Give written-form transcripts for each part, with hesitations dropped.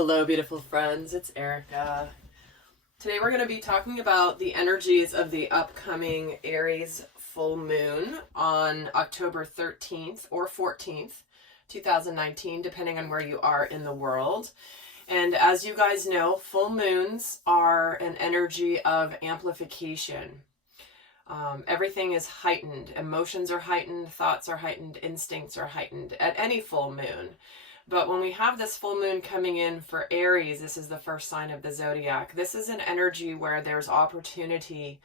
Hello, beautiful friends. It's Erika. Today we're going to be talking about the energies of the upcoming Aries full moon on October 13th or 14th, 2019, depending on where you are in the world. And as you guys know, full moons are an energy of amplification. Everything is heightened. Emotions are heightened, thoughts are heightened, instincts are heightened at any full moon. But when we have this full moon coming in for Aries, this is the first sign of the zodiac. This is an energy where there's opportunity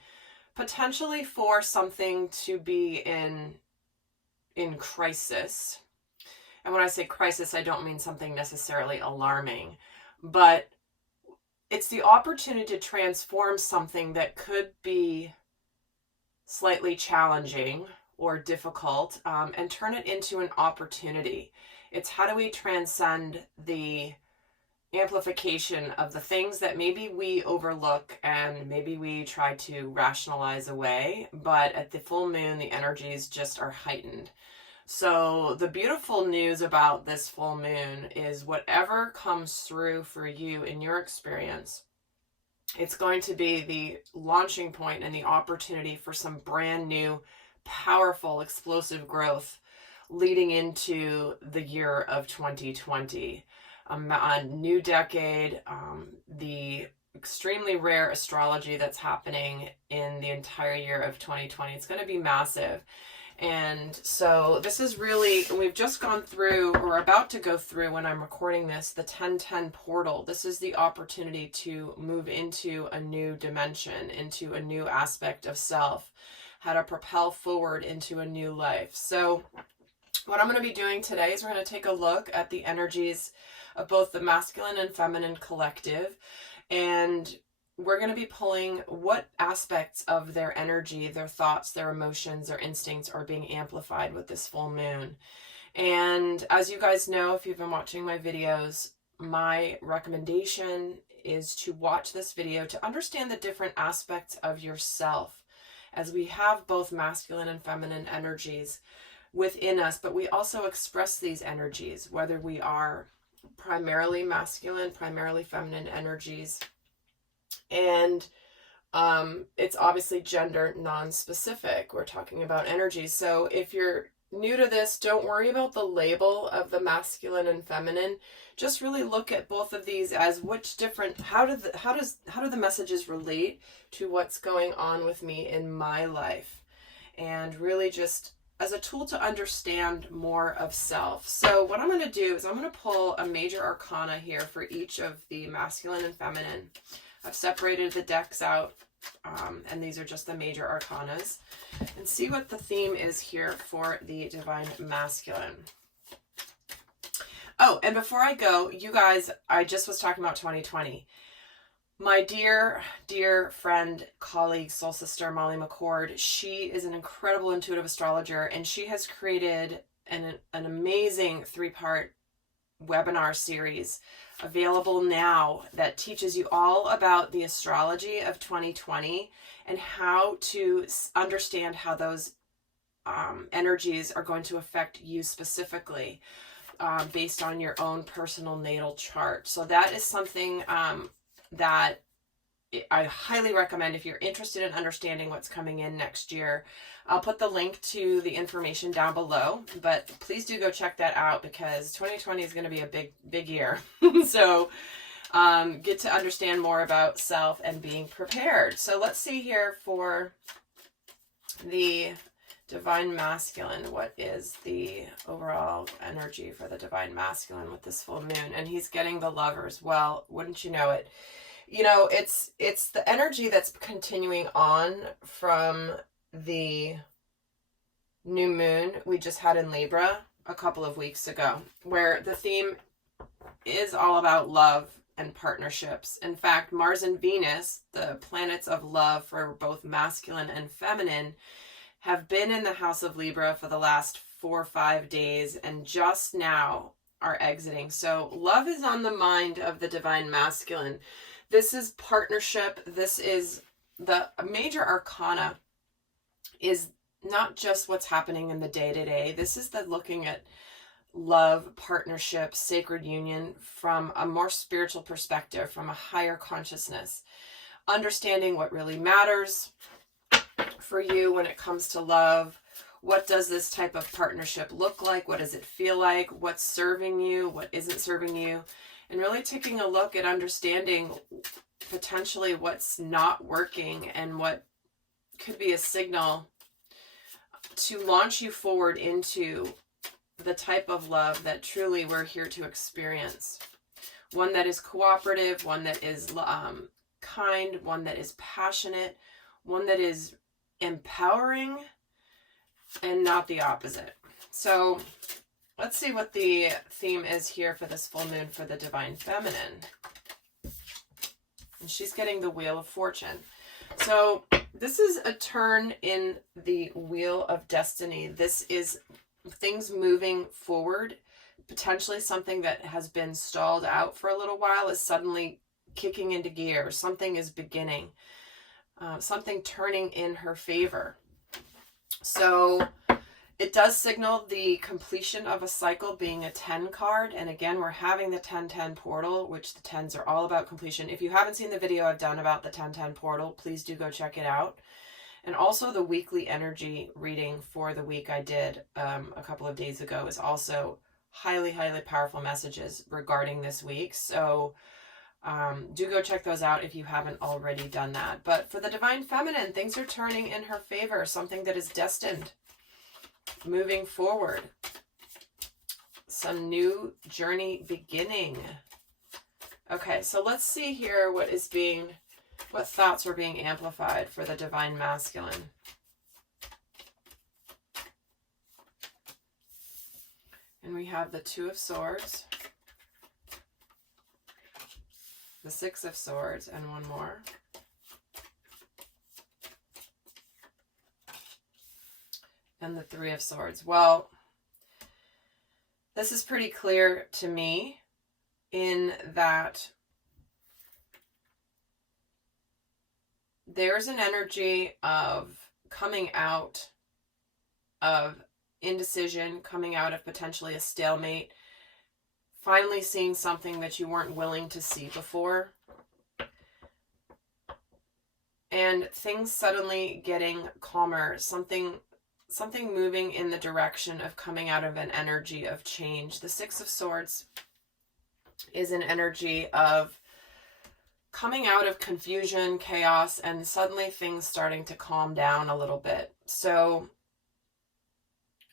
potentially for something to be in crisis. And when I say crisis, I don't mean something necessarily alarming, but it's the opportunity to transform something that could be slightly challenging or difficult and turn it into an opportunity. It's how do we transcend the amplification of the things that maybe we overlook and maybe we try to rationalize away, but at the full moon, the energies just are heightened. So the beautiful news about this full moon is whatever comes through for you in your experience, it's going to be the launching point and the opportunity for some brand new, powerful, explosive growth leading into the year of 2020, a new decade, the extremely rare astrology that's happening in the entire year of 2020. It's going to be massive. And so this is really, we've just gone through, or about to go through when I'm recording this, the 1010 portal. This is the opportunity to move into a new dimension, into a new aspect of self, how to propel forward into a new life. So what I'm going to be doing today is we're going to take a look at the energies of both the masculine and feminine collective, and we're going to be pulling what aspects of their energy, their thoughts, their emotions, their instincts are being amplified with this full moon. And as you guys know, if you've been watching my videos, my recommendation is to watch this video to understand the different aspects of yourself, as we have both masculine and feminine energies within us, but we also express these energies, whether we are primarily masculine, primarily feminine energies. And it's obviously gender non-specific. We're talking about energies. So if you're new to this, don't worry about the label of the masculine and feminine. Just really look at both of these as which different, how do the messages relate to what's going on with me in my life, and really just as a tool to understand more of self. So what I'm going to do is I'm going to pull a major arcana here for each of the masculine and feminine. I've separated the decks out, and these are just the major arcanas, and see what the theme is here for the divine masculine. Oh, and before I go, you guys, I just was talking about 2020. My dear, dear friend, colleague, soul sister, Molly McCord, she is an incredible intuitive astrologer, and she has created an amazing 3-part webinar series available now that teaches you all about the astrology of 2020 and how to understand how those energies are going to affect you specifically based on your own personal natal chart. So that is something that I highly recommend if you're interested in understanding what's coming in next year. I'll put the link to the information down below, but please do go check that out because 2020 is going to be a big year. So get to understand more about self and being prepared. So let's see here for the divine masculine. What is the overall energy for the divine masculine with this full moon? And he's getting the Lovers. Well, wouldn't you know it? You know, it's the energy that's continuing on from the new moon we just had in Libra a couple of weeks ago, where the theme is all about love and partnerships. In fact, Mars and Venus, the planets of love for both masculine and feminine, have been in the house of Libra for the last 4 or 5 days and just now are exiting. So love is on the mind of the divine masculine. This is partnership. This is the major arcana, is not just what's happening in the day-to-day. This is the looking at love, partnership, sacred union from a more spiritual perspective, from a higher consciousness, understanding what really matters for you when it comes to love. What does this type of partnership look like? What does it feel like? What's serving you? What isn't serving you? And really taking a look at understanding potentially what's not working and what could be a signal to launch you forward into the type of love that truly we're here to experience. One that is cooperative, one that is kind, one that is passionate, one that is empowering, and not the opposite. So let's see what the theme is here for this full moon for the Divine Feminine. And she's getting the Wheel of Fortune. So this is a turn in the Wheel of Destiny. This is things moving forward. Potentially something that has been stalled out for a little while is suddenly kicking into gear. Something is beginning. Something turning in her favor. So it does signal the completion of a cycle, being a 10 card. And again, we're having the 10-10 portal, which the 10s are all about completion. If you haven't seen the video I've done about the 10-10 portal, please do go check it out. And also the weekly energy reading for the week I did a couple of days ago is also highly, highly powerful messages regarding this week. So do go check those out if you haven't already done that. But for the Divine Feminine, things are turning in her favor. Something that is destined. Moving forward. Some new journey beginning. Okay, so let's see here what thoughts are being amplified for the Divine Masculine. And we have the Two of Swords, the Six of Swords, and one more. And the Three of Swords. Well, this is pretty clear to me in that there's an energy of coming out of indecision, coming out of potentially a stalemate, finally seeing something that you weren't willing to see before, and things suddenly getting calmer, something moving in the direction of coming out of an energy of change. The Six of Swords is an energy of coming out of confusion, chaos, and suddenly things starting to calm down a little bit. So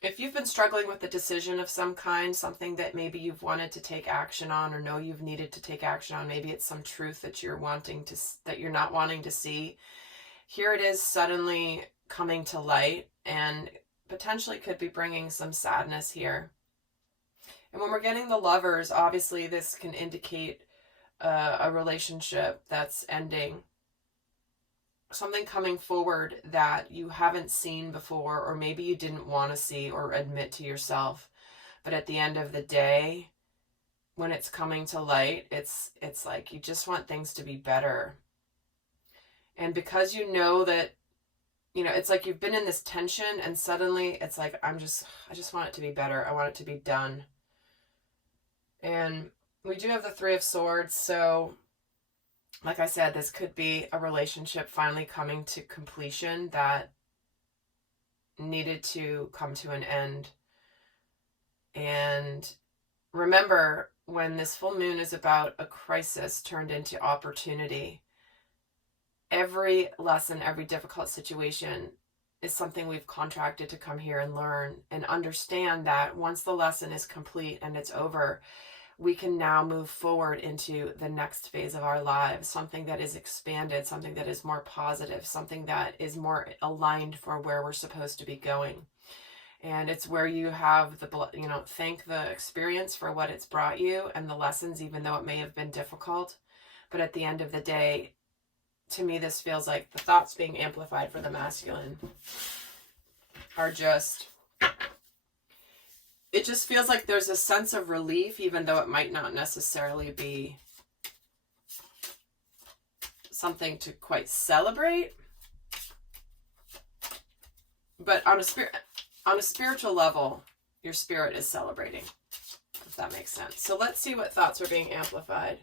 if you've been struggling with a decision of some kind, something that maybe you've wanted to take action on or know you've needed to take action on, maybe it's some truth that you're not wanting to see, here it is suddenly coming to light and potentially could be bringing some sadness here. And when we're getting the Lovers, obviously this can indicate a relationship that's ending. Something coming forward that you haven't seen before, or maybe you didn't want to see or admit to yourself. But at the end of the day, when it's coming to light, it's like you just want things to be better. And because you know that, it's like you've been in this tension and suddenly it's like, I just want it to be better. I want it to be done. And we do have the Three of Swords. So like I said, this could be a relationship finally coming to completion that needed to come to an end. And remember, when this full moon is about a crisis turned into opportunity, every lesson, every difficult situation is something we've contracted to come here and learn and understand that once the lesson is complete and it's over, we can now move forward into the next phase of our lives, something that is expanded, something that is more positive, something that is more aligned for where we're supposed to be going. And it's where you have thank the experience for what it's brought you and the lessons, even though it may have been difficult. But at the end of the day, to me, this feels like the thoughts being amplified for the masculine are just, it just feels like there's a sense of relief, even though it might not necessarily be something to quite celebrate. But on a spiritual level, your spirit is celebrating. if that makes sense. So let's see what thoughts are being amplified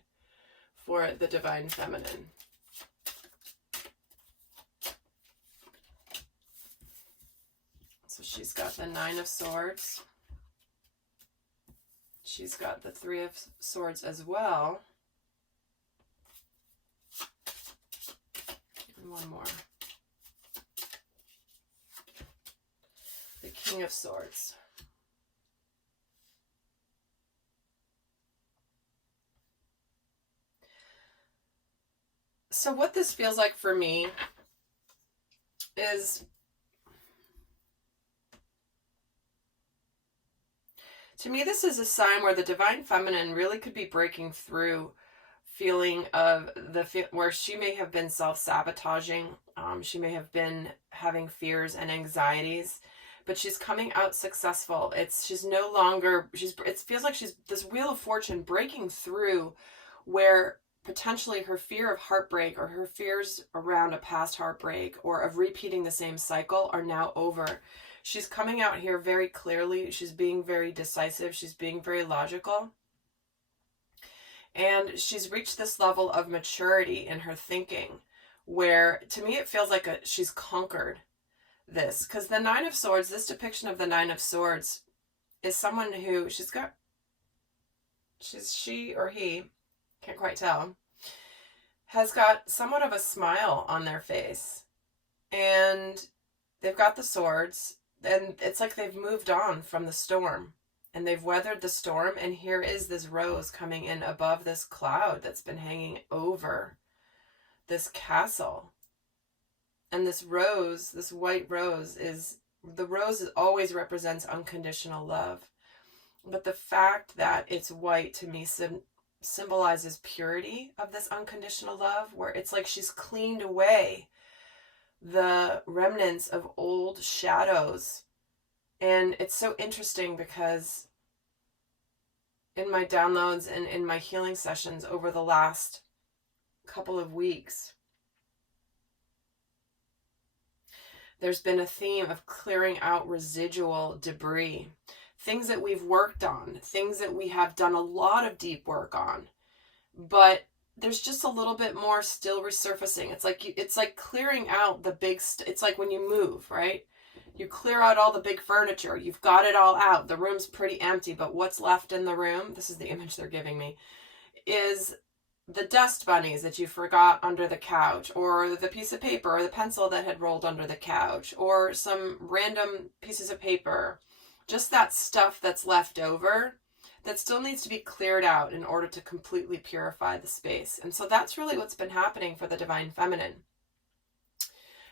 for the Divine Feminine. So she's got the Nine of Swords. She's got the Three of Swords as well. And one more. The King of Swords. So what this feels like for me is, to me, this is a sign where the Divine Feminine really could be breaking through feeling of where she may have been self-sabotaging. She may have been having fears and anxieties, but she's coming out successful. She's no longer, it feels like she's this Wheel of Fortune breaking through where potentially her fear of heartbreak or her fears around a past heartbreak or of repeating the same cycle are now over. She's coming out here very clearly. She's being very decisive. She's being very logical. And she's reached this level of maturity in her thinking where, to me, it feels like she's conquered this. Because the Nine of Swords, this depiction of the Nine of Swords is someone who she or he, can't quite tell, has got somewhat of a smile on their face. And they've got the swords. And it's like they've moved on from the storm and they've weathered the storm. And here is this rose coming in above this cloud that's been hanging over this castle. And this rose, this white rose, always represents unconditional love. But the fact that it's white to me symbolizes purity of this unconditional love, where it's like she's cleaned away the remnants of old shadows. And it's so interesting because in my downloads and in my healing sessions over the last couple of weeks, there's been a theme of clearing out residual debris, things that we've worked on, things that we have done a lot of deep work on, but there's just a little bit more still resurfacing. It's like clearing out the big, it's like when you move, right? You clear out all the big furniture. You've got it all out. The room's pretty empty, but what's left in the room, this is the image they're giving me, is the dust bunnies that you forgot under the couch, or the piece of paper or the pencil that had rolled under the couch, or some random pieces of paper. Just that stuff that's left over that still needs to be cleared out in order to completely purify the space. And so that's really what's been happening for the Divine Feminine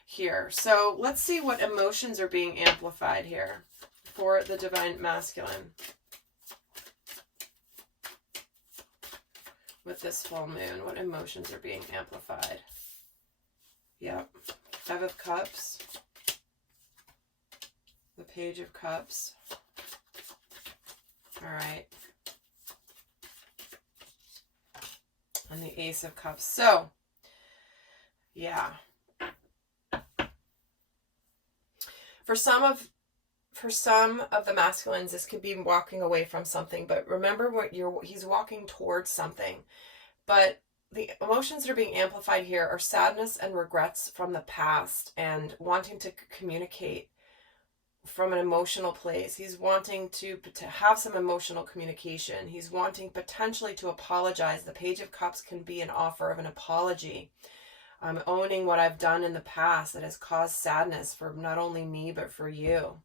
here. So let's see what emotions are being amplified here for the Divine Masculine with this full moon. What emotions are being amplified? Yep. Five of Cups. The Page of Cups. All right. And the Ace of Cups. So, yeah. For some of the masculines, this could be walking away from something, but remember he's walking towards something. But the emotions that are being amplified here are sadness and regrets from the past and wanting to communicate from an emotional place. He's wanting to have some emotional communication. He's wanting potentially to apologize. The Page of Cups can be an offer of an apology. I'm owning what I've done in the past that has caused sadness for not only me, but for you.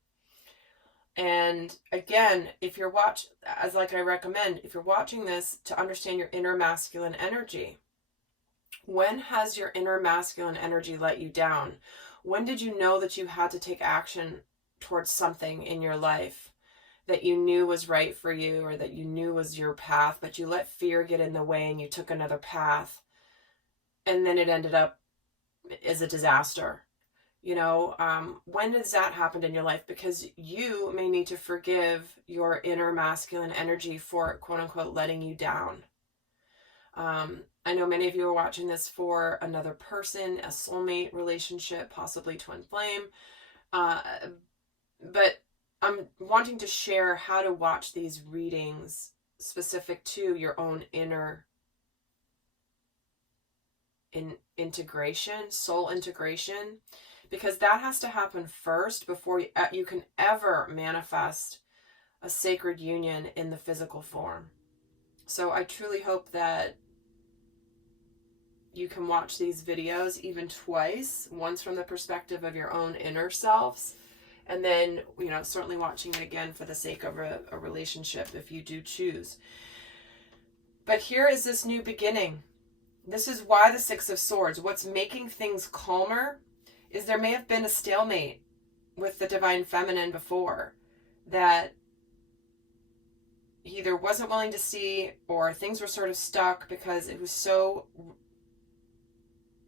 And again, if you're I recommend, if you're watching this to understand your inner masculine energy, when has your inner masculine energy let you down? When did you know that you had to take action towards something in your life that you knew was right for you or that you knew was your path, but you let fear get in the way and you took another path and then it ended up as a disaster? You know, when does that happen in your life? Because you may need to forgive your inner masculine energy for, quote unquote, letting you down. I know many of you are watching this for another person, a soulmate relationship, possibly twin flame. But I'm wanting to share how to watch these readings specific to your own inner integration, soul integration, because that has to happen first before you can ever manifest a sacred union in the physical form. So I truly hope that you can watch these videos even twice, once from the perspective of your own inner selves, and then, certainly watching it again for the sake of a relationship if you do choose. But here is this new beginning. This is why the Six of Swords. What's making things calmer is there may have been a stalemate with the Divine Feminine before that he either wasn't willing to see, or things were sort of stuck because it was so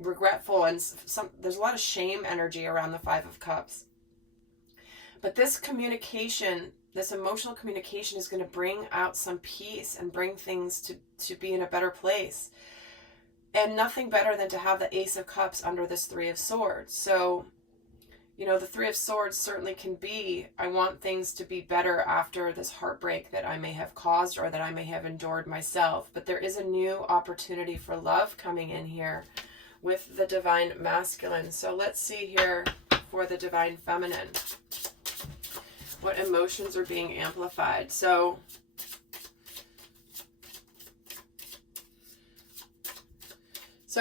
regretful, and there's a lot of shame energy around the Five of Cups. But this communication, this emotional communication, is going to bring out some peace and bring things to be in a better place. And nothing better than to have the Ace of Cups under this Three of Swords. So, the Three of Swords certainly can be, I want things to be better after this heartbreak that I may have caused or that I may have endured myself. But there is a new opportunity for love coming in here with the Divine Masculine. So let's see here for the Divine Feminine. What emotions are being amplified? So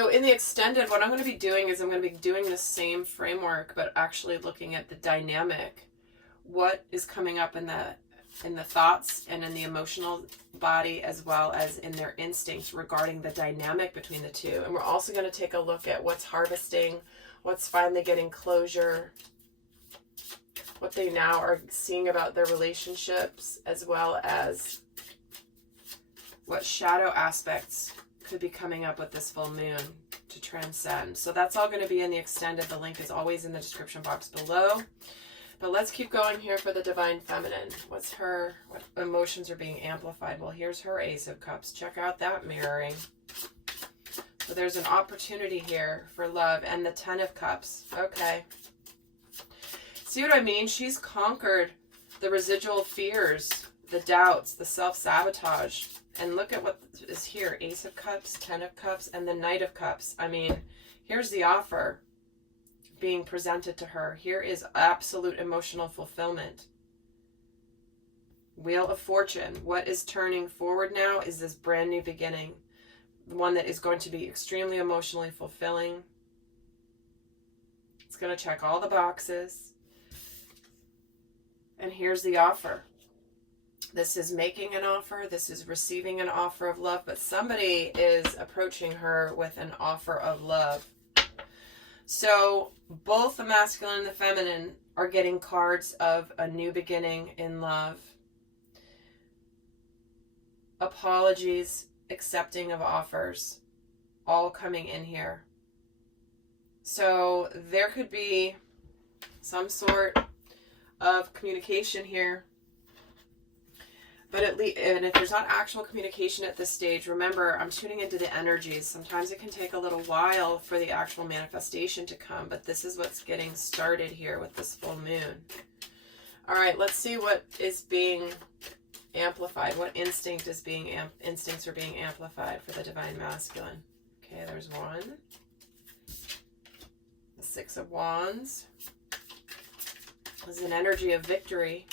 in the extended, what I'm going to be doing is I'm going to be doing the same framework, but actually looking at the dynamic. What is coming up in the thoughts and in the emotional body, as well as in their instincts regarding the dynamic between the two. And we're also going to take a look at what's harvesting, what's finally getting closure, what they now are seeing about their relationships, as well as what shadow aspects could be coming up with this full moon to transcend. So that's all going to be in the extended. The link is always in the description box below. But let's keep going here for the Divine Feminine. What emotions are being amplified? Well, here's her Ace of Cups. Check out that mirroring. So there's an opportunity here for love. And the Ten of Cups. Okay. See what I mean? She's conquered the residual fears, the doubts, the self-sabotage. And look at what is here. Ace of Cups, Ten of Cups, and the Knight of Cups. I mean, here's the offer being presented to her. Here is absolute emotional fulfillment. Wheel of Fortune. What is turning forward now is this brand new beginning. One that is going to be extremely emotionally fulfilling. It's going to check all the boxes. And here's the offer. This is making an offer. This is receiving an offer of love. But somebody is approaching her with an offer of love. So both the masculine and the feminine are getting cards of a new beginning in love. Apologies, accepting of offers, all coming in here. So there could be some sort of communication here. But at least, and if there's not actual communication at this stage, remember, I'm tuning into the energies. Sometimes it can take a little while for the actual manifestation to come, but this is what's getting started here with this full moon. All right, let's see what is being amplified. What instincts are being amplified for the Divine Masculine? Okay, there's one. The Six of Wands. This is an energy of victory.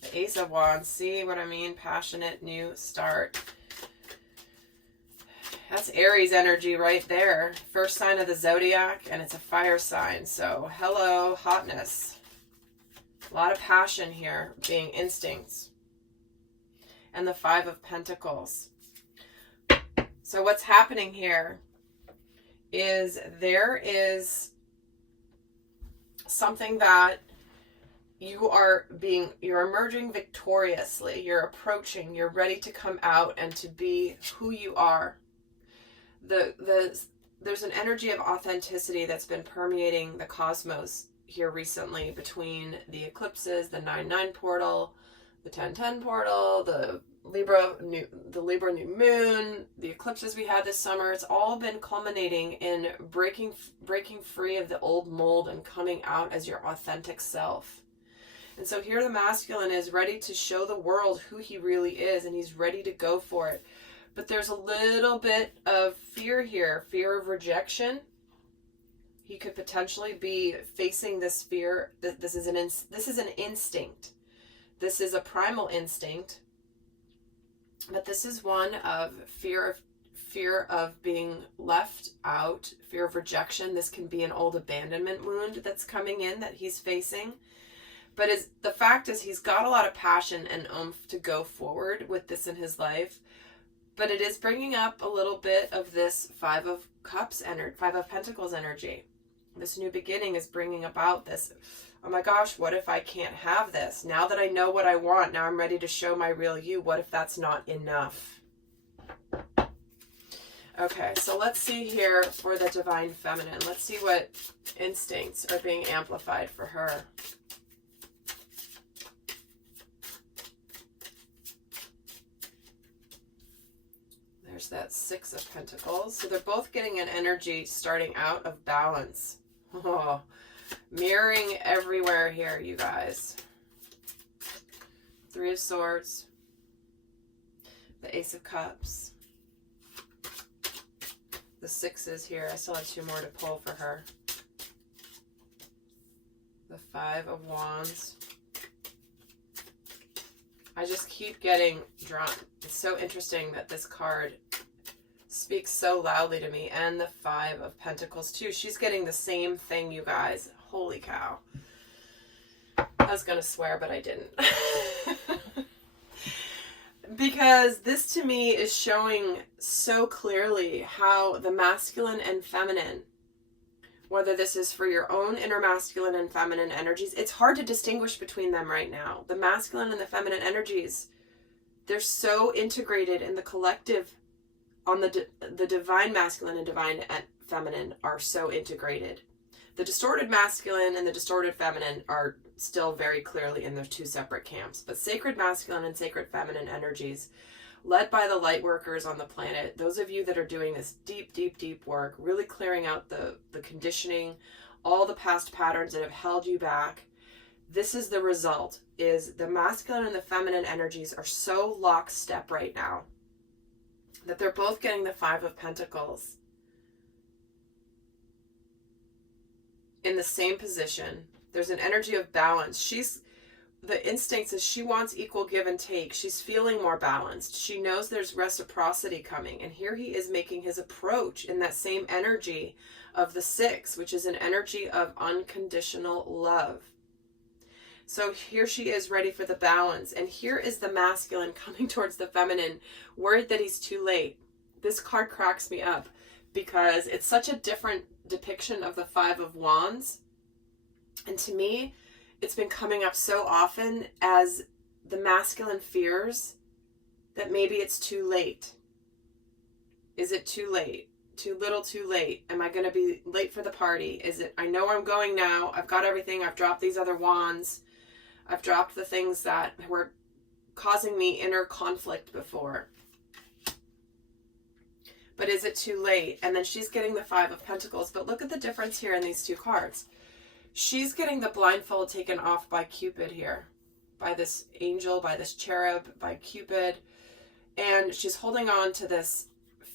The Ace of Wands, see what I mean? Passionate, new start. That's Aries energy right there. First sign of the zodiac, and it's a fire sign. So, hello, hotness. A lot of passion here, being instincts. And the Five of Pentacles. So what's happening here is there is something that you're emerging victoriously. You're approaching, you're ready to come out and to be who you are. There's an energy of authenticity that's been permeating the cosmos here recently between the eclipses, the 9/9 portal, the 10/10 portal, the Libra new moon, the eclipses we had this summer. It's all been culminating in breaking free of the old mold and coming out as your authentic self. And so here the masculine is ready to show the world who he really is, and he's ready to go for it. But there's a little bit of fear here, fear of rejection. He could potentially be facing this fear. This is an instinct. This is a primal instinct. But this is one of fear of being left out, fear of rejection. This can be an old abandonment wound that's coming in that he's facing. But the fact is he's got a lot of passion and oomph to go forward with this in his life. But it is bringing up a little bit of this Five of Pentacles energy. This new beginning is bringing about this, oh my gosh, what if I can't have this? Now that I know what I want, now I'm ready to show my real you. What if that's not enough? Okay, so let's see here for the Divine Feminine. Let's see what instincts are being amplified for her. There's that Six of Pentacles. So they're both getting an energy starting out of balance. Oh, mirroring everywhere here, you guys. Three of Swords. The Ace of Cups. The Sixes here. I still have two more to pull for her. The Five of Wands. I just keep getting drawn. It's so interesting that this card speaks so loudly to me. And the Five of Pentacles too. She's getting the same thing, you guys. Holy cow. I was going to swear, but I didn't. Because this to me is showing so clearly how the masculine and feminine, whether this is for your own inner masculine and feminine energies, it's hard to distinguish between them right now. The masculine and the feminine energies, they're so integrated in the collective. On the divine masculine and divine feminine are so integrated. The distorted masculine and the distorted feminine are still very clearly in their two separate camps. But sacred masculine and sacred feminine energies, led by the light workers on the planet, those of you that are doing this deep, deep, deep work, really clearing out the conditioning, all the past patterns that have held you back, this is the result, is the masculine and the feminine energies are so lockstep right now that they're both getting the Five of Pentacles in the same position. There's an energy of balance. The instincts is she wants equal give and take. She's feeling more balanced. She knows there's reciprocity coming. And here he is making his approach in that same energy of the Six, which is an energy of unconditional love. So here she is ready for the balance. And here is the masculine coming towards the feminine, worried that he's too late. This card cracks me up because it's such a different depiction of the Five of Wands. And to me, it's been coming up so often as the masculine fears that maybe it's too late. Is it too late? Too little, too late? Am I going to be late for the party? Is it, I know where I'm going now. I've got everything. I've dropped these other wands. I've dropped the things that were causing me inner conflict before. But is it too late? And then she's getting the Five of Pentacles. But look at the difference here in these two cards. She's getting the blindfold taken off by Cupid here. By this angel, by this cherub, by Cupid. And she's holding on to this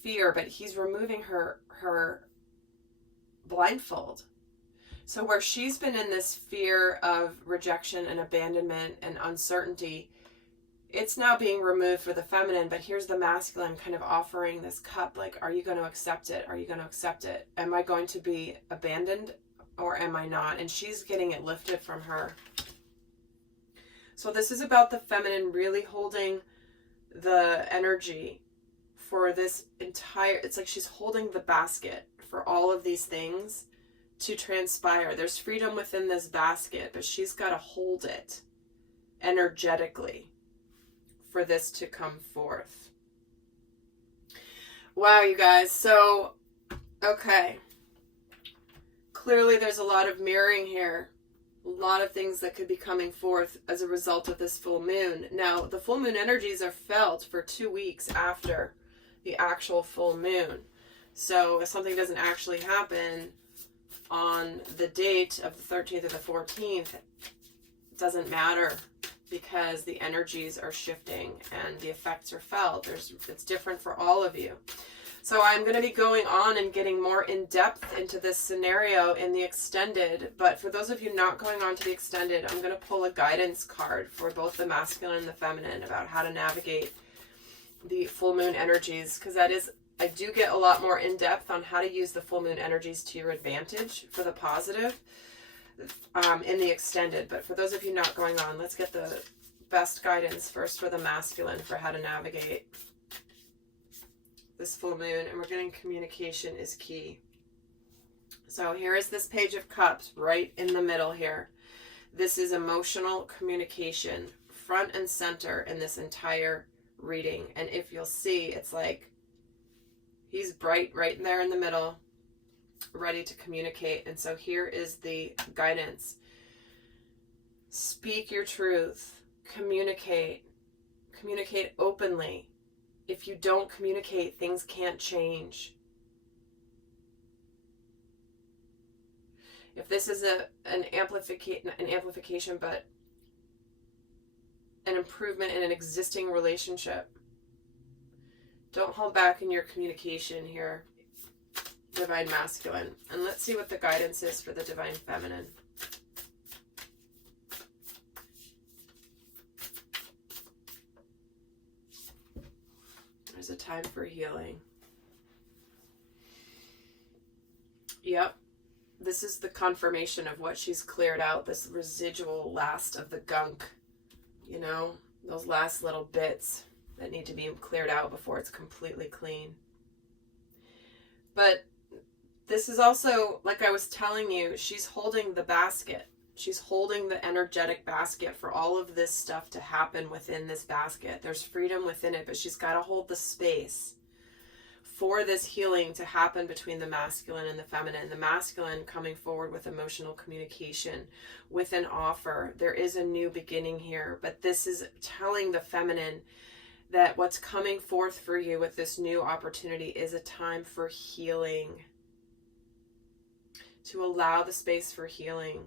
fear, but he's removing her blindfold. So where she's been in this fear of rejection and abandonment and uncertainty, it's now being removed for the feminine, but here's the masculine kind of offering this cup, like, are you going to accept it? Are you going to accept it? Am I going to be abandoned or am I not? And she's getting it lifted from her. So this is about the feminine really holding the energy for this entire, it's like she's holding the basket for all of these things to transpire. There's freedom within this basket, but she's got to hold it energetically for this to come forth. Wow, you guys. So, okay. Clearly there's a lot of mirroring here. A lot of things that could be coming forth as a result of this full moon. Now, the full moon energies are felt for 2 weeks after the actual full moon. So if something doesn't actually happen on the date of the 13th or the 14th, doesn't matter, because the energies are shifting and the effects are felt. It's different for all of you. So I'm going to be going on and getting more in depth into this scenario in the extended. But for those of you not going on to the extended, I'm going to pull a guidance card for both the masculine and the feminine about how to navigate the full moon energies, because I do get a lot more in depth on how to use the full moon energies to your advantage for the positive in the extended. But for those of you not going on, let's get the best guidance first for the masculine for how to navigate this full moon. And we're getting communication is key. So here is this Page of Cups right in the middle here. This is emotional communication front and center in this entire reading. And if you'll see, it's like he's bright right there in the middle, ready to communicate. And so here is the guidance. Speak your truth. Communicate openly. If you don't communicate, things can't change. If this is an amplification, but an improvement in an existing relationship, don't hold back in your communication here, Divine Masculine. And let's see what the guidance is for the Divine Feminine. There's a time for healing. Yep. This is the confirmation of what she's cleared out, this residual last of the gunk, you know, those last little bits that need to be cleared out before it's completely clean. But this is also, like I was telling you, she's holding the basket. She's holding the energetic basket for all of this stuff to happen within this basket. There's freedom within it, but she's got to hold the space for this healing to happen between the masculine and the feminine. The masculine coming forward with emotional communication, with an offer. There is a new beginning here, but this is telling the feminine that what's coming forth for you with this new opportunity is a time for healing. To allow the space for healing.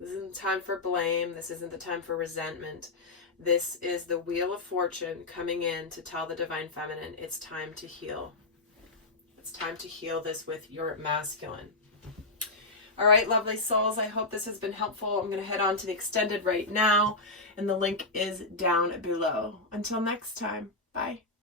This isn't the time for blame. This isn't the time for resentment. This is the Wheel of Fortune coming in to tell the Divine Feminine it's time to heal. It's time to heal this with your masculine. All right, lovely souls, I hope this has been helpful. I'm going to head on to the extended right now, and the link is down below. Until next time, bye.